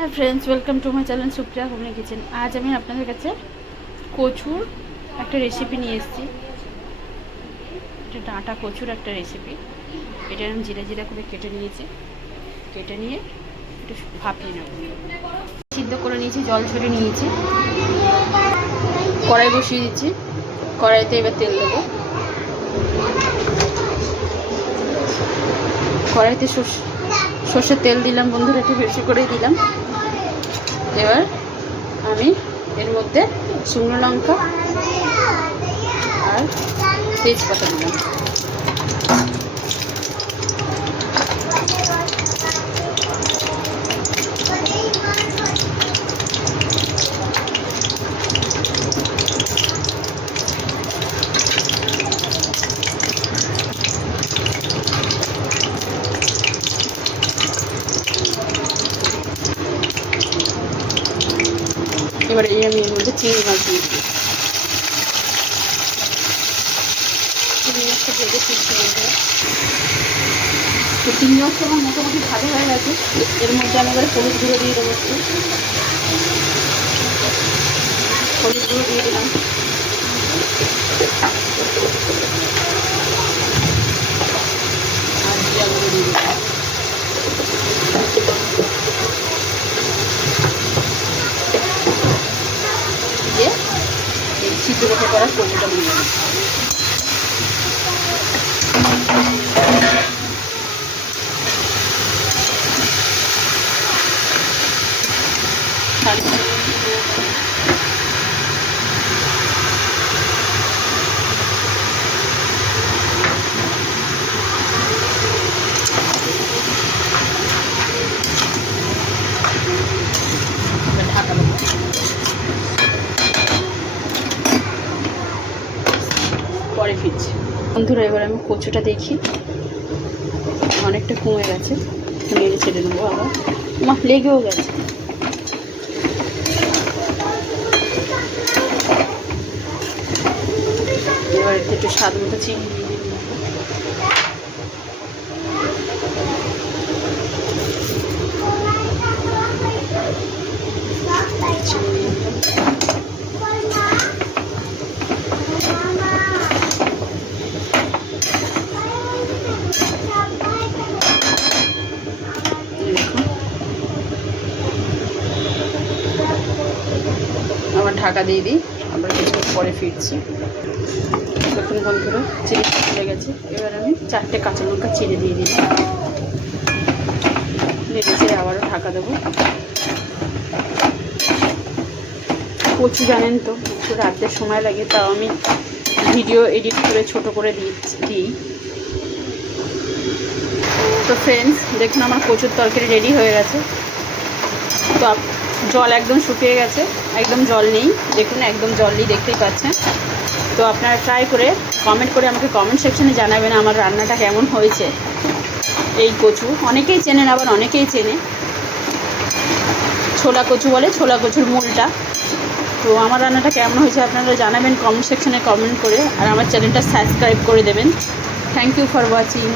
Hi friends, welcome to my channel Supriya homely kitchen. আজ আমি আপনাদের কাছে কচুর একটা রেসিপি নিয়ে এসেছি। এটা ডাঁটা কচুর একটা রেসিপি। এটা আমি জিরা জিরা করে কেটে নিয়েছি। কেটে নিয়ে একটু ভাপিয়ে নেব। সিদ্ধ করে নিয়েছি, জল ঝরে নিয়েছি। কড়াই বসিয়ে দিচ্ছি। কড়াইতে এবার তেল দেবো। কড়াইতে সর্ষের তেল দিলাম বন্ধুরা, একটু বেশি করেই দিলাম। এবার আমি এর মধ্যে শুকনো লঙ্কা আর তেজপাতা দিলাম। এবার এই আমি এর মধ্যে চিংড়ি মাছ দিয়েছি। চিংড়ি মাছটা ভেজে ফিরছি বন্ধুরা। তো চিংড়ি মাছটা আমার মোটামুটি ভাজা হয়ে গেছে। এর মধ্যে আমি এবারে হলুদ গুঁড়ো দিয়ে দেবো। একটু হলুদ গুঁড়ো দিয়ে দিলাম। আর জিরা গুঁড়ো দিয়ে দিলাম। দিয়ে এই সিদ্ধ রেখে করা কচুটা দিয়ে দিলাম। ঢাকা দেবো। পরে ফিরছি বন্ধুরা। এবার আমি কচুটা দেখি, অনেকটা কমে গেছে। নেড়ে ছেড়ে দেবো। আবার আমার লেগেও গেছে। এবার একটু স্বাদ মতো চিনি দিয়ে দিই। আবার ঢাকা দিয়ে দিই। আবার কিছুক্ষণ পরে ফিরছি। দেখুন বন্ধুরা, চিনি চলে গেছে। এবার আমি 4টে কাঁচা লঙ্কা চিড়ে দিয়ে দিলাম। নেড়েছে আবারও ঢাকা দেবো। কচু জানেন তো একটু রাখতে সময় লাগে, তাও আমি ভিডিও এডিট করে ছোট করে দিই। তো ফ্রেন্ডস, দেখুন আমার কচুর তরকারি রেডি হয়ে গেছে। তো জল একদম শুকিয়ে গেছে, একদম জল নেই। দেখুন একদম জল নেই, দেখতেই পাচ্ছেন। তো আপনারা ট্রাই করে কমেন্ট করে আমাকে কমেন্ট সেকশনে জানাবেন আমার রান্নাটা কেমন হয়েছে। এই কচু অনেকেই চেনেন, আবার অনেকেই চেনে ছোলা কচু বলে, ছোলা কচুর মূলটা। তো আমার রান্নাটা কেমন হয়েছে আপনারা জানাবেন কমেন্ট সেকশনে কমেন্ট করে। আর আমার চ্যানেলটা সাবস্ক্রাইব করে দেবেন। Thank you for watching.